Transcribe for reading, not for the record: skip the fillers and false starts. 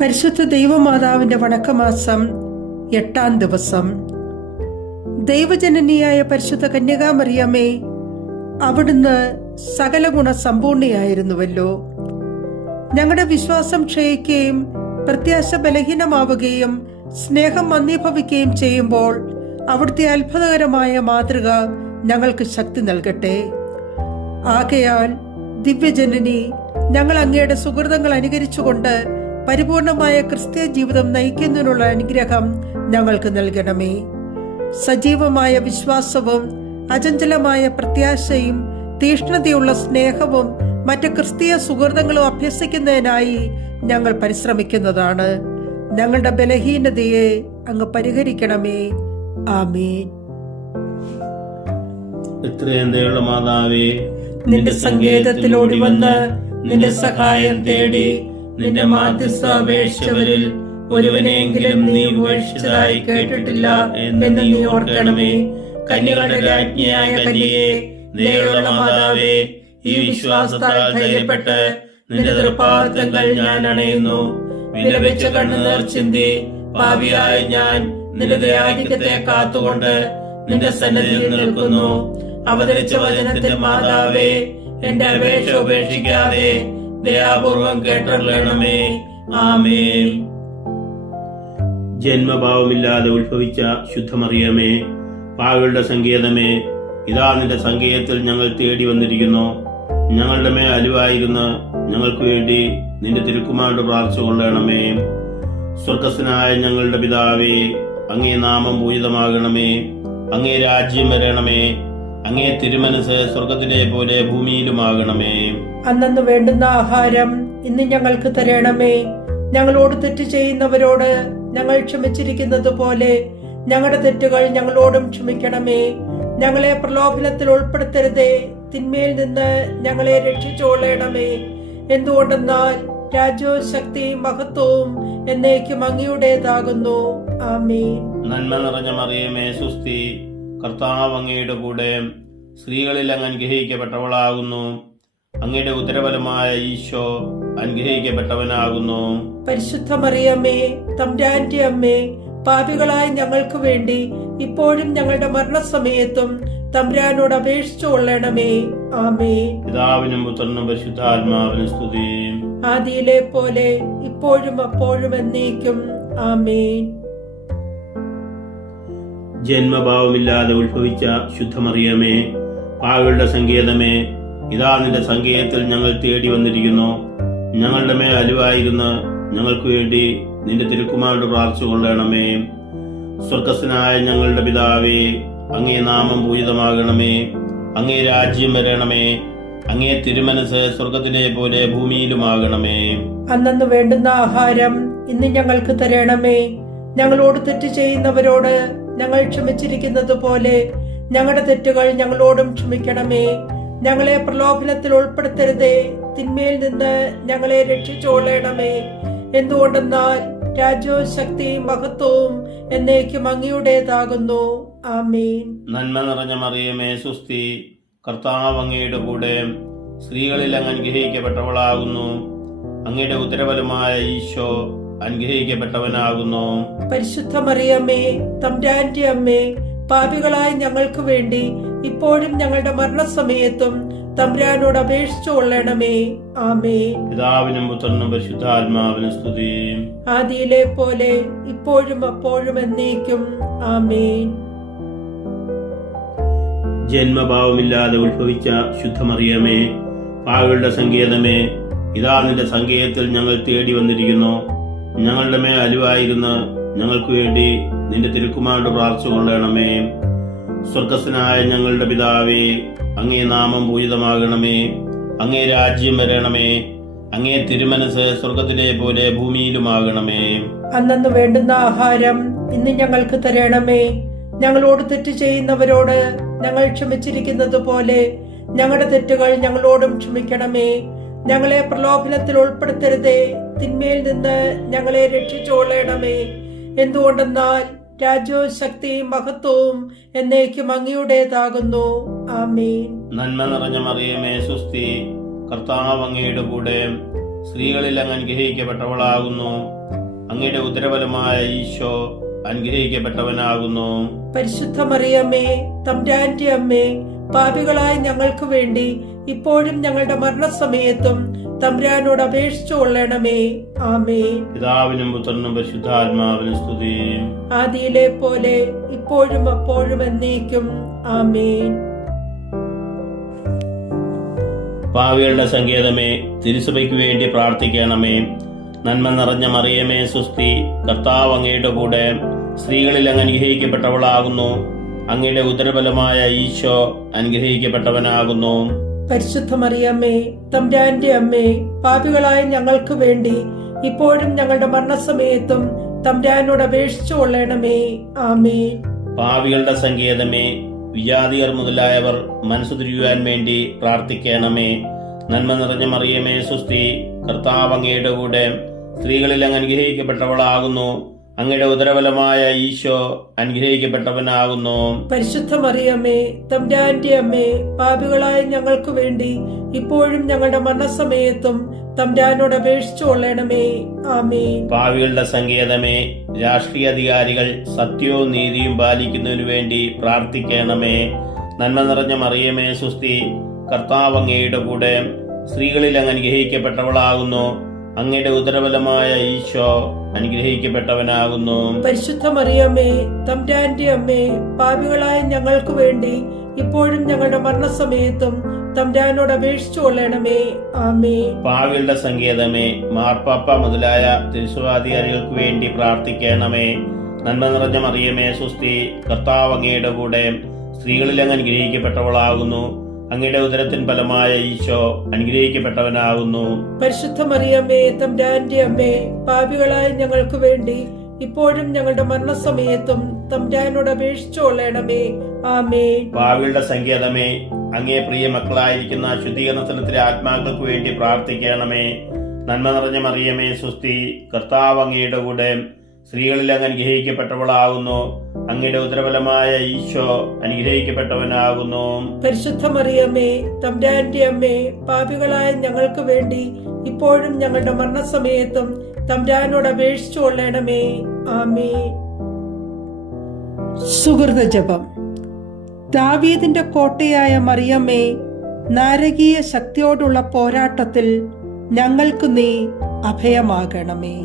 പരിശുദ്ധ ദൈവമാതാവിന്റെ വണക്കമാസം 8-ാം ദിവസം. ദൈവജനനിയായ പരിശുദ്ധ കന്യകാമറിയമേ, അവിടുന്ന് സകല ഗുണ സമ്പൂർണയായിരുന്നുവല്ലോ. ഞങ്ങളുടെ വിശ്വാസം ക്ഷയിക്കുകയും പ്രത്യാശ ബലഹീനമാവുകയും സ്നേഹം മന്ദീഭവിക്കുകയും ചെയ്യുമ്പോൾ അവിടുത്തെ അത്ഭുതകരമായ മാതൃക ഞങ്ങൾക്ക് ശക്തി നൽകട്ടെ. ആകയാൽ ദിവ്യജനനി, ഞങ്ങൾ അങ്ങയുടെ സുഹൃതങ്ങൾ അനുകരിച്ചുകൊണ്ട് പരിപൂർണമായ ക്രിസ്തീയ ജീവിതം നയിക്കുന്നതിനുള്ള അനുഗ്രഹം ഞങ്ങൾക്ക് നൽകണമേ. സജീവമായ വിശ്വാസവും അചഞ്ചലമായ പ്രത്യാശയും തീഷ്ണതയുള്ള സ്നേഹവും മറ്റ് ക്രിസ്തീയ സുഹൃതങ്ങളും അഭ്യസിക്കുന്നതിനായി ഞങ്ങൾ പരിശ്രമിക്കുന്നതാണ്. ഞങ്ങളുടെ ബലഹീനതയെ അങ്ങ് പരിഹരിക്കണമേ. ആമേൻ. എത്രയും ദയുള്ള മാതാവേ, നിന്റെ സങ്കേതത്തിലോടി വന്ന് നിന്റെ സഹായം തേടി നിന്റെ മാധ്യസ്ഥ അപേക്ഷിച്ചവരിൽ ഒരുവനെങ്കിലും നീ ഉപേക്ഷിച്ചതായി കേട്ടിട്ടില്ല എന്ന് നീ ഓർക്കണമേ. കന്യകളുടെ രാജ്ഞിയായ കന്യകേ, ദയയുള്ള മാതാവേ, ഈ വിശ്വാസത്താൽ ധൈര്യപ്പെട്ട് നിന്റെ തൃപ്പാദങ്ങൾ ഞാൻ അണയുന്നു. വിലപിച്ച കണ്ണുനീർ ചിന്തി പാപിയായ ഞാൻ നിന്റെ ദയാധിക്യത്തെ കാത്തുകൊണ്ട് നിന്റെ സന്നിധിയിൽ നിൽക്കുന്നു. അവതരിച്ച വചനത്തിന്റെ മാതാവേ, എന്റെ അപേക്ഷ ഉപേക്ഷിക്കാതെ ദയാപൂർവം കേട്ടറിയണമേ. ആമേൻ. ജന്മഭാവമില്ലാതെ ഉത്ഭവിച്ച ശുദ്ധമറിയമേ, പാവികളുടെ സങ്കേതമേ, ഇതാ നിന്റെ സങ്കേതത്തിൽ ഞങ്ങൾ തേടി വന്നിരിക്കുന്നു. ഞങ്ങളുടെ മേൽ അലിവായിരുന്ന ഞങ്ങൾക്ക് വേണ്ടി നിന്റെ തിരുക്കുമാരുടെ പ്രാർത്ഥന കൊള്ളണമേ. സ്വർഗസ്ഥനായ ഞങ്ങളുടെ പിതാവേ, അങ്ങേ നാമം പൂജിതമാകണമേ. അങ്ങേ രാജ്യം വരണമേ. അങ്ങേ തിരുമനസ് സ്വർഗത്തിലെ പോലെ ഭൂമിയിലുമാകണമേ. അന്നു വേണ്ടുന്ന ആഹാരം ഇന്ന് ഞങ്ങൾക്ക് തരണമേ. ഞങ്ങളോട് തെറ്റ് ചെയ്യുന്നവരോട് ഞങ്ങൾ ക്ഷമിച്ചിരിക്കുന്നത് പോലെ ഞങ്ങളുടെ തെറ്റുകൾ ഞങ്ങളോടും ക്ഷമിക്കണമേ. ഞങ്ങളെ പ്രലോഭനത്തിൽ ഉൾപ്പെടുത്തരുതേ, തിന്മയിൽ നിന്ന് ഞങ്ങളെ രക്ഷിച്ചോളണമേ. എന്തുകൊണ്ടെന്നാൽ രാജ്യവും ശക്തിയും മഹത്വവും എന്നേക്കും അങ്ങയുടേതാകുന്നു. ആമേൻ. നന്മ നിറഞ്ഞ മറിയമേ, സുസ്തി. കർത്താവ് അങ്ങയുടെ കൂടെ സ്ത്രീകളിൽ അങ്ങ് അനുഗ്രഹിക്കപ്പെട്ടവളാകുന്നു. അങ്ങയുടെ ഉദരഫലമായ ഈശോ അനുഗ്രഹിക്കപ്പെട്ടവനാകുന്നു. പരിശുദ്ധ മറിയമ്മേ, തമ്പുരാന്റെ അമ്മേ, പാപികളായ ഞങ്ങൾക്ക് വേണ്ടി ഇപ്പോഴും ഞങ്ങളുടെ മരണസമയത്തും തമ്പുരാനോട് അപേക്ഷിച്ചു കൊള്ളണമേ. ആമേൻ. പിതാവിനും പുത്രനും പരിശുദ്ധാത്മാവിനും സ്തുതി. ആദിയിലെ പോലെ ഇപ്പോഴും അപ്പോഴും എന്നേക്കും. ആമേൻ. ജന്മഭാവമില്ലാതെ ഉത്ഭവിച്ച ശുദ്ധമറിയമേ, പാവികളുടെ സങ്കേതമേ, ഇതാ നിന്റെ സങ്കേതത്തിൽ ഞങ്ങൾ തേടി വന്നിരിക്കുന്നു. ഞങ്ങളുടെ മേൽ അലിവായിരുന്ന ഞങ്ങൾക്ക് വേണ്ടി നിന്റെ തിരുക്കുമാരുടെ പ്രാർത്ഥന കൊള്ളണമേ. സ്വർഗസ്ഥനായ ഞങ്ങളുടെ പിതാവേ, അങ്ങേ നാമം പൂജിതമാകണമേ. അങ്ങേ രാജ്യം വരണമേ. അങ്ങേ തിരുമനസ് സ്വർഗത്തിലെ പോലെ ഭൂമിയിലുമാകണമേ. അന്നു വേണ്ടുന്ന ആഹാരം ഇന്ന് ഞങ്ങൾക്ക് തരണമേ. ഞങ്ങളോട് തെറ്റ് ചെയ്യുന്നവരോട് ഞങ്ങൾ ക്ഷമിച്ചിരിക്കുന്നത് പോലെ ഞങ്ങളുടെ തെറ്റുകൾ ഞങ്ങളോടും ക്ഷമിക്കണമേ. ഞങ്ങളെ പ്രലോഭനത്തിൽ ഉൾപ്പെടുത്തരുതേ, തിന്മയിൽ നിന്ന് ഞങ്ങളെ രക്ഷിച്ചോളണമേ. എന്തുകൊണ്ടെന്നാൽ രാജ്യവും ശക്തിയും മഹത്വവും എന്നേക്കും അങ്ങയുടേതാകുന്നു. ആമേൻ. നന്മ നിറഞ്ഞ മറിയമേ, സുസ്തി. കർത്താവ് അങ്ങയുടെ കൂടെ സ്ത്രീകളിൽ അങ്ങ് അനുഗ്രഹിക്കപ്പെട്ടവളാകുന്നു. അങ്ങയുടെ ഉദരഫലമായ ഈശോ അനുഗ്രഹിക്കപ്പെട്ടവനാകുന്നു. പരിശുദ്ധ മറിയമ്മേ, തമ്പുരാന്റെ അമ്മേ, പാപികളായ ഞങ്ങൾക്ക് വേണ്ടി ഇപ്പോഴും ഞങ്ങളുടെ മരണസമയത്തും തമ്പുരാനോട് അപേക്ഷിച്ചു കൊള്ളണമേ. ആമേൻ. പിതാവിനും പുത്രനും പരിശുദ്ധാത്മാവിനും സ്തുതി. ആദിയിലെ പോലെ ഇപ്പോഴും അപ്പോഴും എന്നേക്കും. ആമേൻ. ജന്മഭാവമില്ലാതെ ഉത്ഭവിച്ച ശുദ്ധമറിയമേ, പാവികളുടെ സങ്കേതമേ, ഇതാ നിന്റെ സങ്കേതത്തിൽ ഞങ്ങൾ തേടി വന്നിരിക്കുന്നു. ഞങ്ങളുടെ മേൽ അലിവായിരുന്ന ഞങ്ങൾക്ക് വേണ്ടി നിന്റെ തിരുക്കുമാരുടെ പ്രാർത്ഥന കൊള്ളണമേ. സ്വർഗസ്ഥനായ ഞങ്ങളുടെ പിതാവേ, അങ്ങേ നാമം പൂജിതമാകണമേ. അങ്ങേ രാജ്യം വരണമേ. അങ്ങേ തിരുമനസ് സ്വർഗത്തിലെ പോലെ ഭൂമിയിലുമാകണമേ. അന്നു വേണ്ടുന്ന ആഹാരം ഇന്ന് ഞങ്ങൾക്ക് തരണമേ. ഞങ്ങളോട് തെറ്റ് ചെയ്യുന്നവരോട് ഞങ്ങൾ ക്ഷമിച്ചിരിക്കുന്നത് പോലെ ഞങ്ങളുടെ തെറ്റുകൾ ഞങ്ങളോടും ക്ഷമിക്കണമേ. ഞങ്ങളെ പ്രലോഭനത്തിൽ ഉൾപ്പെടുത്തരുതേ, തിന്മയിൽ നിന്ന് ഞങ്ങളെ രക്ഷിച്ചോളണമേ. എന്തുകൊണ്ടെന്നാൽ രാജ്യവും ശക്തിയും മഹത്വവും എന്നേക്കും അങ്ങയുടേതാകുന്നു. ആമേൻ. നന്മ നിറഞ്ഞ മറിയമേ, സുസ്തി. കർത്താവ് അങ്ങയുടെ കൂടെ സ്ത്രീകളിൽ അങ്ങ് അനുഗ്രഹിക്കപ്പെട്ടവളാകുന്നു. അങ്ങയുടെ ഉദരഫലമായ ഈശോ അനുഗ്രഹിക്കപ്പെട്ടവനാകുന്നു. പരിശുദ്ധ മറിയമ്മേ, തമ്പുരാന്റെ അമ്മേ, പാപികളായ ഞങ്ങൾക്ക് വേണ്ടി ഇപ്പോഴും ഞങ്ങളുടെ മരണസമയത്തും തമ്പുരാനോട് അപേക്ഷിച്ചു കൊള്ളണമേ. ആമേൻ. പിതാവിനും പുത്രനും പരിശുദ്ധാത്മാവിനും സ്തുതി. ആദിയിലെ പോലെ ഇപ്പോഴും അപ്പോഴും എന്നേക്കും. ആമേൻ. പാവികളുടെ സങ്കേതമേ, തിരുസഭയ്ക്ക് വേണ്ടി പ്രാർത്ഥിക്കണമേ. നന്മ നിറഞ്ഞ മറിയമേ സുസ്തി, കർത്താവ് അങ്ങയുടെ കൂടെ. സ്ത്രീകളിൽ അങ്ങ് അനുഗ്രഹിക്കപ്പെട്ടവളാകുന്നു. അങ്ങയുടെ ഉദരഫലമായ ഈശോ അനുഗ്രഹിക്കപ്പെട്ടവനാകുന്നു. പരിശുദ്ധ മറിയമ്മേ, തമ്പുരാന്റെ അമ്മേ, പാപികളായ ഞങ്ങൾക്ക് വേണ്ടി ഇപ്പോഴും ഞങ്ങളുടെ മരണസമയത്തും തമ്പുരാനോട് അപേക്ഷിച്ചു കൊള്ളണമേ. ആമേൻ. പാവികളുടെ സങ്കേതമേ, വിജാതിയർ മുതലായവർ മനസ്സു തിരിയുവാൻ വേണ്ടി പ്രാർത്ഥിക്കണമേ. നന്മ നിറഞ്ഞ മറിയമേ സുസ്തി, കർത്താവ് അങ്ങയുടെ കൂടെ. സ്ത്രീകളിൽ അങ്ങ് അനുഗ്രഹിക്കപ്പെട്ടവളാകുന്നു. അങ്ങയുടെ ഉദരഫലമായ ഈശോ അനുഗ്രഹിക്കപ്പെട്ടവനാകുന്നു. പരിശുദ്ധ മറിയമ്മേ, തമ്പുരാന്റെ അമ്മേ, പാപികളായ ഞങ്ങൾക്ക് വേണ്ടി ഇപ്പോഴും ഞങ്ങളുടെ മരണസമയത്തും തമ്പുരാനോട് അപേക്ഷിച്ചു കൊള്ളണമേ. ആമേൻ. പാവികളുടെ സങ്കേതമേ, രാഷ്ട്രീയ അധികാരികൾ സത്യവും നീതിയും പാലിക്കുന്നതിനു വേണ്ടി പ്രാർത്ഥിക്കണമേ. നന്മ നിറഞ്ഞ മറിയമേ സുസ്തി, കർത്താവ് അങ്ങയുടെ കൂടെ. സ്ത്രീകളിൽ അങ്ങ് അനുഗ്രഹിക്കപ്പെട്ടവളാകുന്നു. അങ്ങയുടെ ഉദരഫലമായ ഈശോ അനുഗ്രഹിക്കപ്പെട്ടവനാകുന്നു. പരിശുദ്ധ മറിയമ്മേ, തമ്പുരാന്റെ അമ്മേ, പാപികളായ ഞങ്ങൾക്ക് വേണ്ടി ഇപ്പോഴും ഞങ്ങളുടെ മരണസമയത്തും തമ്പുരാനോട് അപേക്ഷിച്ചു കൊള്ളണമേ. ആമേൻ. പാവികളുടെ സങ്കേതമേ, മാർപ്പാപ്പ മുതലായ തിരുസ്വാധികാരികൾക്ക് വേണ്ടി പ്രാർത്ഥിക്കണമേ. നന്മ നിറഞ്ഞ മറിയമേ സുസ്തി, കർത്താവ് അങ്ങയുടെ കൂടെ. സ്ത്രീകളിൽ അങ്ങ് അനുഗ്രഹിക്കപ്പെട്ടവളാകുന്നു. അങ്ങയുടെ ഉദരത്തിൻ ഫലമായ ഈശോ അനുഗ്രഹിക്കപ്പെട്ടവനാകുന്നു. പരിശുദ്ധ മറിയമ്മേ, തമ്പുരാന്റെ അമ്മേ, പാപികളായ ഞങ്ങൾക്ക് വേണ്ടി ഇപ്പോഴും ഞങ്ങളുടെ മരണസമയത്തും തമ്പുരാനോട് അപേക്ഷിച്ചു കൊള്ളണമേ. ആമേൻ. പാവികളുടെ സങ്കേതമേ, അങ്ങേ പ്രിയ മക്കളായിരിക്കുന്ന ശുദ്ധീകരണ സ്ഥലത്തിലെ ആത്മാക്കൾക്ക് വേണ്ടി പ്രാർത്ഥിക്കണമേ. നന്മ നിറഞ്ഞ മറിയമേ സുസ്തി, കർത്താവ് അങ്ങയുടെ കൂടെ. സ്ത്രീകളിൽ അങ്ങ് അനുഗ്രഹിക്കപ്പെട്ടവളാകുന്നു. അങ്ങയുടെ ഉദരഫലമായ ഈശോ അനുഗ്രഹിക്കപ്പെട്ടവനാകുന്നു. പരിശുദ്ധ മറിയമ്മേ, തമ്പുരാന്റെ അമ്മേ, പാപികളായ ഞങ്ങൾക്ക് വേണ്ടി ഇപ്പോഴും ഞങ്ങളുടെ മരണസമയത്തും തമ്പുരാനോട് അപേക്ഷിച്ചു കൊള്ളണമേ. ആമേൻ. സുഹൃത ജപം. ദാവീദിന്റെ കോട്ടയായ മറിയമ്മേ, നാരകീയ ശക്തിയോടുള്ള പോരാട്ടത്തിൽ ഞങ്ങൾക്ക് നീ അഭയമാകണമേ.